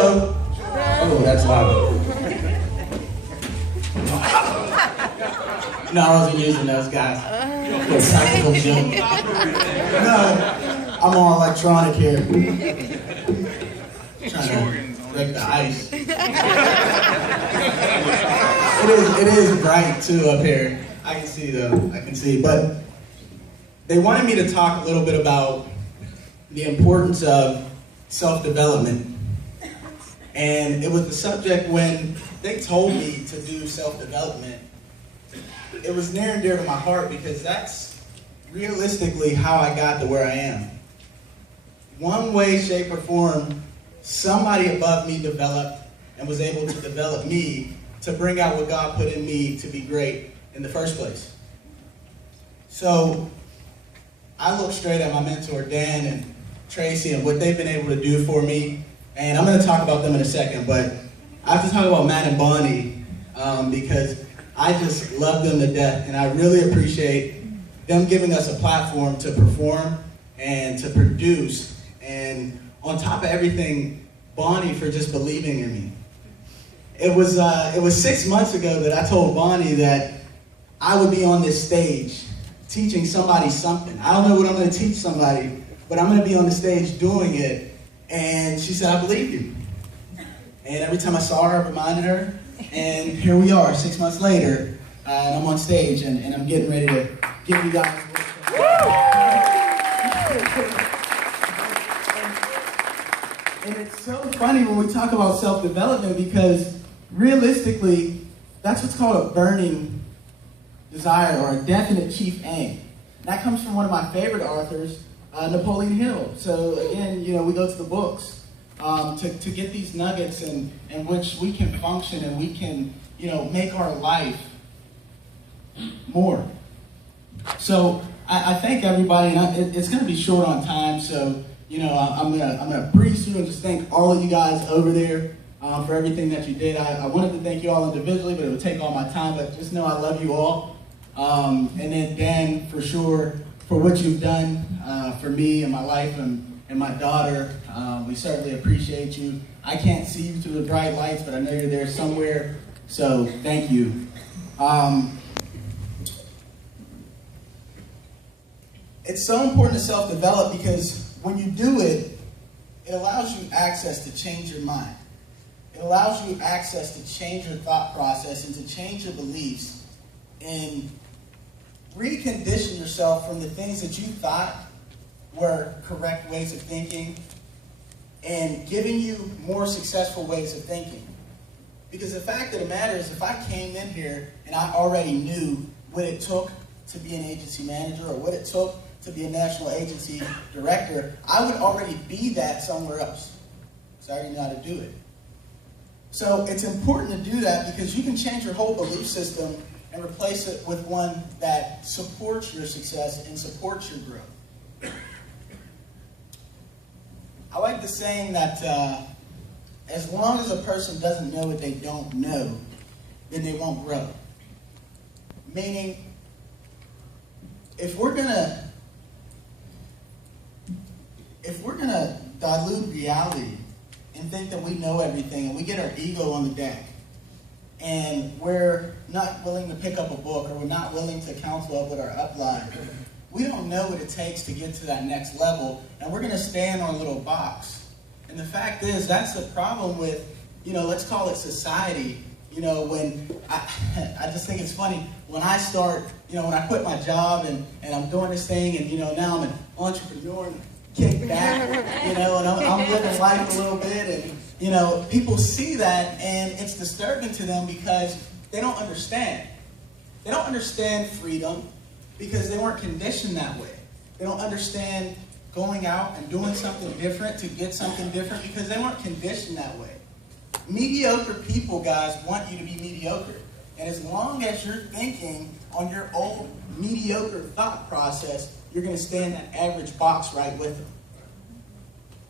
Hello. Oh, that's loud. No, I wasn't using those guys. It's practical joke. No, I'm on electronic here. Trying to break the ice. It is bright too up here. I can see though. I can see. But they wanted me to talk a little bit about the importance of self-development. And it was the subject when they told me to do self-development. It was near and dear to my heart because that's realistically how I got to where I am. One way, shape, or form, somebody above me developed and was able to develop me to bring out what God put in me to be great in the first place. So I look straight at my mentor, Dan and Tracy, and what they've been able to do for me. And I'm going to talk about them in a second, but I have to talk about Matt and Bonnie because I just love them to death, and I really appreciate them giving us a platform to perform and to produce. And on top of everything, Bonnie for just believing in me. It was 6 months ago that I told Bonnie that I would be on this stage teaching somebody something. I don't know what I'm going to teach somebody, but I'm going to be on the stage doing it. And she said, I believe you. And every time I saw her, I reminded her. And here we are, 6 months later, and I'm on stage, and I'm getting ready to give you guys And it's so funny when we talk about self-development because realistically, that's what's called a burning desire or a definite chief aim. That comes from one of my favorite authors, Napoleon Hill. So again, we go to the books to get these nuggets in which we can function and we can, make our life more. So I thank everybody, and it's going to be short on time. So I'm gonna breeze through and just thank all of you guys over there for everything that you did. I wanted to thank you all individually, but it would take all my time. But just know I love you all. And then Dan, for sure, for what you've done for me and my life and my daughter. We certainly appreciate you. I can't see you through the bright lights, but I know you're there somewhere. So thank you. It's so important to self-develop because when you do it, it allows you access to change your mind. It allows you access to change your thought process and to change your beliefs and recondition yourself from the things that you thought were correct ways of thinking and giving you more successful ways of thinking. Because the fact of the matter is, if I came in here and I already knew what it took to be an agency manager or what it took to be a national agency director, I would already be that somewhere else. So I already know how to do it. So it's important to do that because you can change your whole belief system and replace it with one that supports your success and supports your growth. I like the saying that as long as a person doesn't know what they don't know, then they won't grow. Meaning, if we're gonna dilute reality and think that we know everything and we get our ego on the deck and we're not willing to pick up a book or we're not willing to counsel up with our upline, we don't know what it takes to get to that next level and we're going to stay in our little box. And the fact is, that's the problem with, let's call it society. When I just think it's funny, when I start, when I quit my job and I'm doing this thing and, now I'm an entrepreneur and kick back, and I'm living life a little bit and, people see that and it's disturbing to them because they don't understand. They don't understand freedom because they weren't conditioned that way. They don't understand going out and doing something different to get something different because they weren't conditioned that way. Mediocre people, guys, want you to be mediocre. And as long as you're thinking on your old mediocre thought process, you're going to stay in that average box right with them.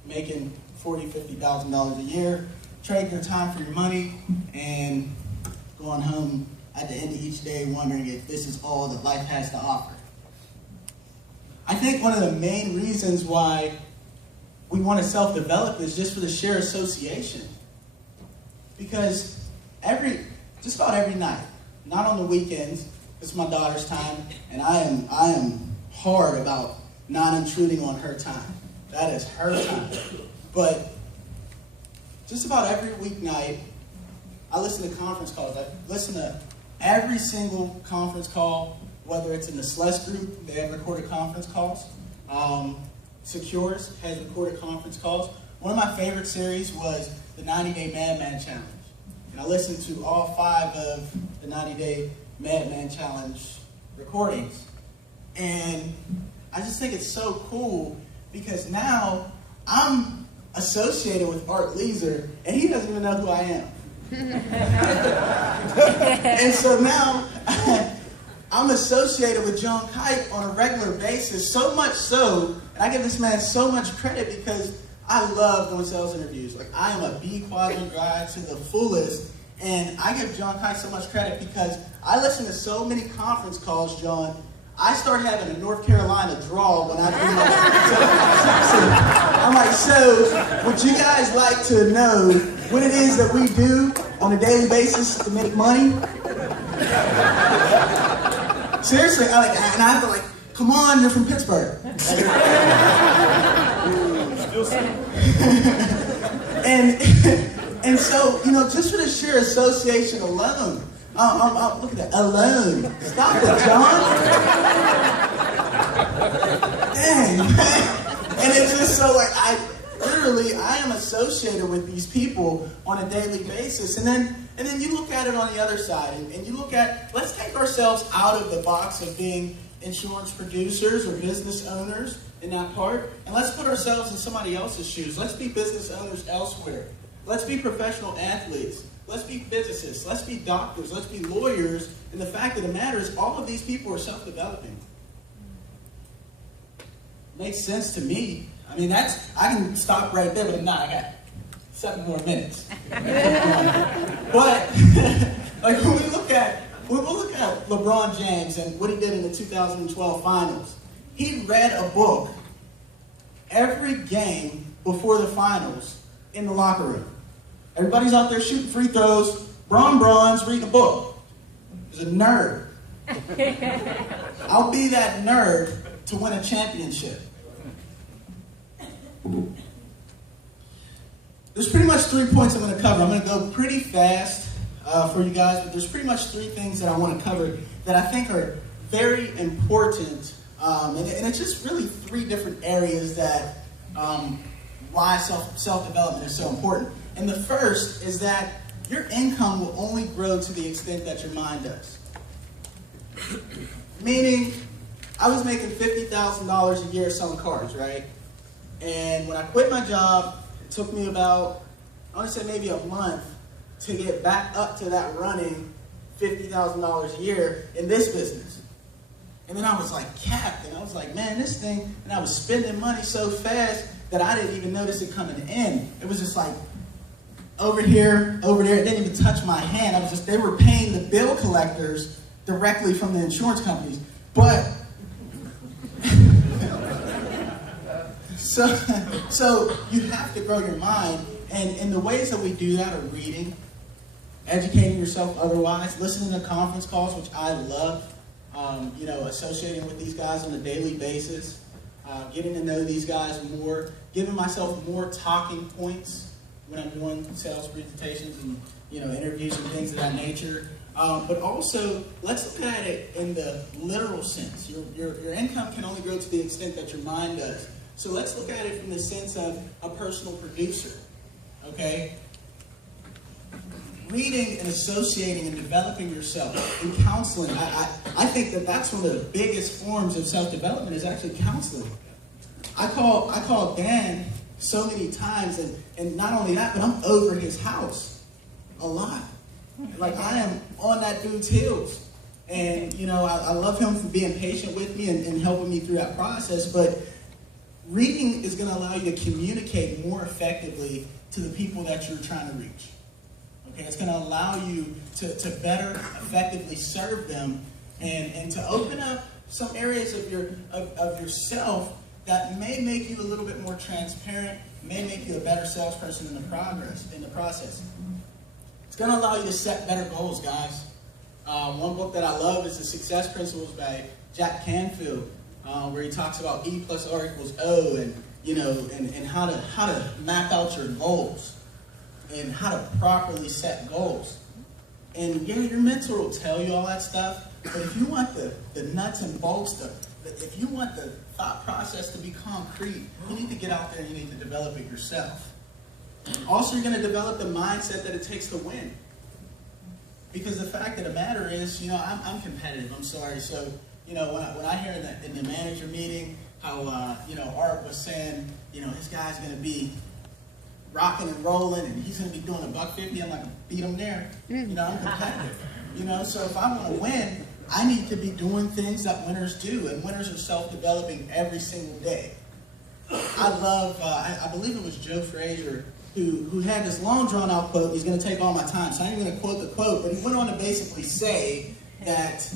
Making $40,000, $50,000 a year, trading your time for your money, and going home at the end of each day wondering if this is all that life has to offer. I think one of the main reasons why we want to self-develop is just for the sheer association. because just about every night, not on the weekends, it's my daughter's time, and I am hard about not intruding on her time. That is her time. But just about every weeknight, I listen to conference calls. I listen to every single conference call, whether it's in the SLES group, they have recorded conference calls. Securus has recorded conference calls. One of my favorite series was the 90-Day Madman Challenge. And I listened to all 5 of the 90-Day Madman Challenge recordings. And I just think it's so cool because now I'm associated with Art Leeser, and he doesn't even know who I am. And so now I'm associated with John Kight on a regular basis, so much so, and I give this man so much credit because I love doing sales interviews. Like, I am a B quadrant guy to the fullest, and I give John Kight so much credit because I listen to so many conference calls, John. I start having a North Carolina drawl when I do my I'm like, so would you guys like to know what it is that we do on a daily basis to make money? Seriously, and I have to like, come on, you're from Pittsburgh. and so, you know, just for the sheer association alone, look at that, alone. Stop it, John. Dang, man. And it's just so like, I am associated with these people on a daily basis. And then you look at it on the other side, and you look at, let's take ourselves out of the box of being insurance producers or business owners in that part, and let's put ourselves in somebody else's shoes. Let's be business owners elsewhere. Let's be professional athletes. Let's be physicists. Let's be doctors. Let's be lawyers. And the fact of the matter is, all of these people are self-developing. Makes sense to me. I mean, I can stop right there, but I'm not. I got 7 more minutes. But like when we look at LeBron James and what he did in the 2012 finals, he read a book every game before the finals in the locker room. Everybody's out there shooting free throws. Bron's reading a book. He's a nerd. I'll be that nerd to win a championship. There's pretty much 3 points I'm going to cover. I'm going to go pretty fast for you guys, but there's pretty much 3 things that I want to cover that I think are very important. And it's just really 3 different areas that why self-development is so important. And the first is that your income will only grow to the extent that your mind does. Meaning, I was making $50,000 a year selling cars, right? And when I quit my job, it took me about, I want to say maybe a month to get back up to that running $50,000 a year in this business. And then I was like capped, and I was like, man, this thing, and I was spending money so fast that I didn't even notice it coming in. It was just like, over here, over there, it didn't even touch my hand. They were paying the bill collectors directly from the insurance companies. But, so you have to grow your mind, and the ways that we do that are reading, educating yourself otherwise, listening to conference calls, which I love, associating with these guys on a daily basis, getting to know these guys more, giving myself more talking points when I'm doing sales presentations and interviews and things of that nature. But also, let's look at it in the literal sense. Your income can only grow to the extent that your mind does. So let's look at it from the sense of a personal producer. Okay? Reading and associating and developing yourself in counseling. I think that's one of the biggest forms of self-development is actually counseling. I call Dan so many times, and not only that, but I'm over his house a lot. Like, I am on that dude's heels. And, I love him for being patient with me and helping me through that process. But reading is going to allow you to communicate more effectively to the people that you're trying to reach. Okay, it's going to allow you to better effectively serve them and to open up some areas of yourself that may make you a little bit more transparent, may make you a better salesperson in the process. It's going to allow you to set better goals, guys. One book that I love is The Success Principles by Jack Canfield, where he talks about E plus R equals O, and and how to map out your goals and how to properly set goals. And yeah, your mentor will tell you all that stuff, but if you want the nuts and bolts, if you want the thought process to be concrete, you need to get out there and you need to develop it yourself. Also, you're going to develop the mindset that it takes to win. Because the fact of the matter is, I'm competitive. I'm sorry. So, when I hear in the manager meeting how, Art was saying, this guy's going to be rocking and rolling and he's going to be doing $150, I'm like, beat him there. I'm competitive. So if I want to win, I need to be doing things that winners do, and winners are self-developing every single day. I love, I believe it was Joe Frazier who had this long drawn-out quote. He's going to take all my time, so I'm not going to quote the quote, but he went on to basically say that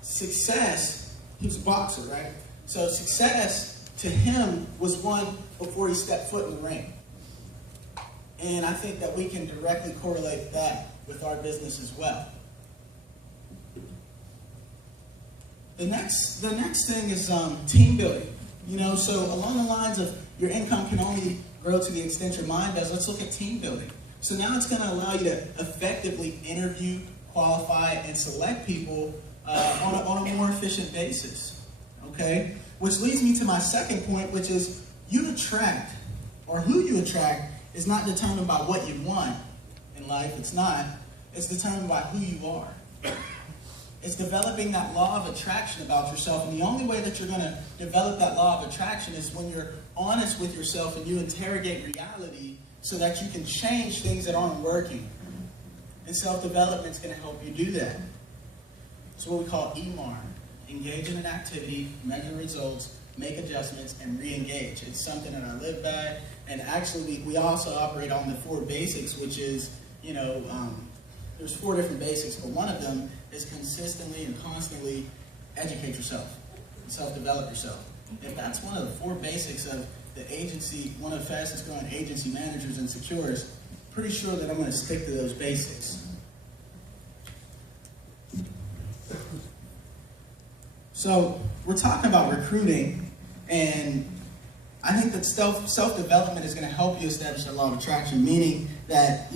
success, he was a boxer, right? So success to him was won before he stepped foot in the ring. And I think that we can directly correlate that with our business as well. The next thing is team building. So along the lines of your income can only grow to the extent your mind does, let's look at team building. So now it's going to allow you to effectively interview, qualify, and select people on a more efficient basis. Okay? Which leads me to my second point, which is you attract, or who you attract, is not determined by what you want in life. It's not. It's determined by who you are. It's developing that law of attraction about yourself. And the only way that you're going to develop that law of attraction is when you're honest with yourself and you interrogate reality so that you can change things that aren't working. And self-development is going to help you do that. It's what we call EMAR. Engage in an activity, measure results, make adjustments, and re-engage. It's something that I live by. And actually, we also operate on the 4 basics, which is, there's 4 different basics, but one of them is consistently and constantly educate yourself and self-develop yourself. If that's one of the 4 basics of the agency, one of the fastest growing agency managers in Securus, pretty sure that I'm going to stick to those basics. So we're talking about recruiting, and I think that self-development is going to help you establish a law of attraction, meaning that,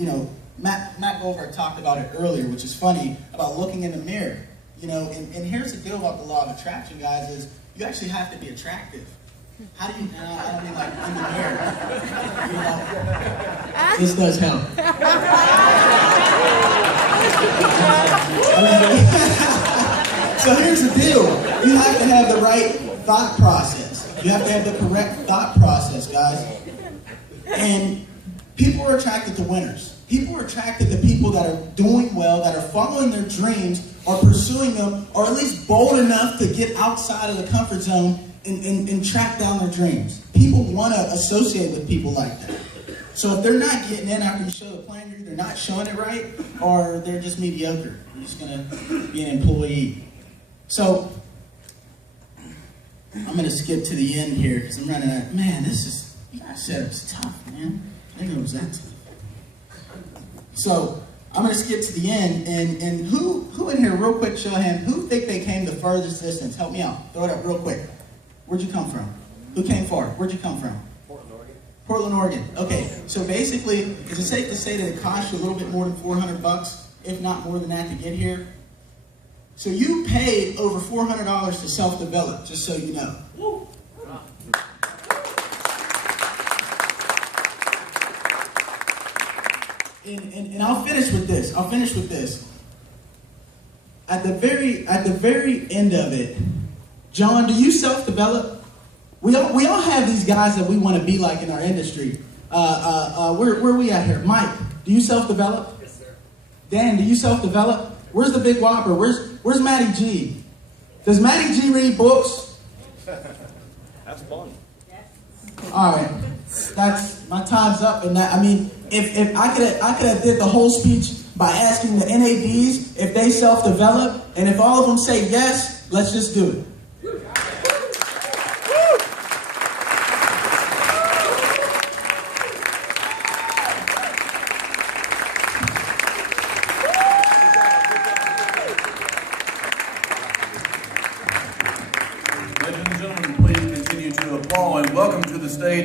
Matt Goldberg talked about it earlier, which is funny, about looking in the mirror. And here's the deal about the law of attraction, guys, is you actually have to be attractive. How do you, I don't mean like in the mirror. This does help. So here's the deal. You have to have the right thought process. You have to have the correct thought process, guys. And people are attracted to winners. People are attracted to people that are doing well, that are following their dreams, or pursuing them, or at least bold enough to get outside of the comfort zone and track down their dreams. People want to associate with people like that. So if they're not getting in after you show the plan, you're either not showing it right, or they're just mediocre. You're just going to be an employee. So I'm going to skip to the end here because I'm running out. Man, you guys said it was tough, man. I didn't know it was that tough. So I'm going to skip to the end, and who in here, real quick, show of hands, who think they came the furthest distance? Help me out. Throw it up real quick. Where'd you come from? Who came far? Where'd you come from? Portland, Oregon. Portland, Oregon. Okay, so basically, is it safe to say that it cost you a little bit more than $400, if not more than that, to get here? So you paid over $400 to self-develop, just so you know. Woo. And I'll finish with this. At the very end of it, John, do you self-develop? We all have these guys that we want to be like in our industry. Where are we at here? Mike, do you self-develop? Yes, sir. Dan, do you self-develop? Where's the Big Whopper? Where's Matty G? Does Matty G read books? That's fun. All right, that's my time's up. And that, I mean, if I could have did the whole speech by asking the NADs if they self-develop, and if all of them say yes, let's just do it. the stage.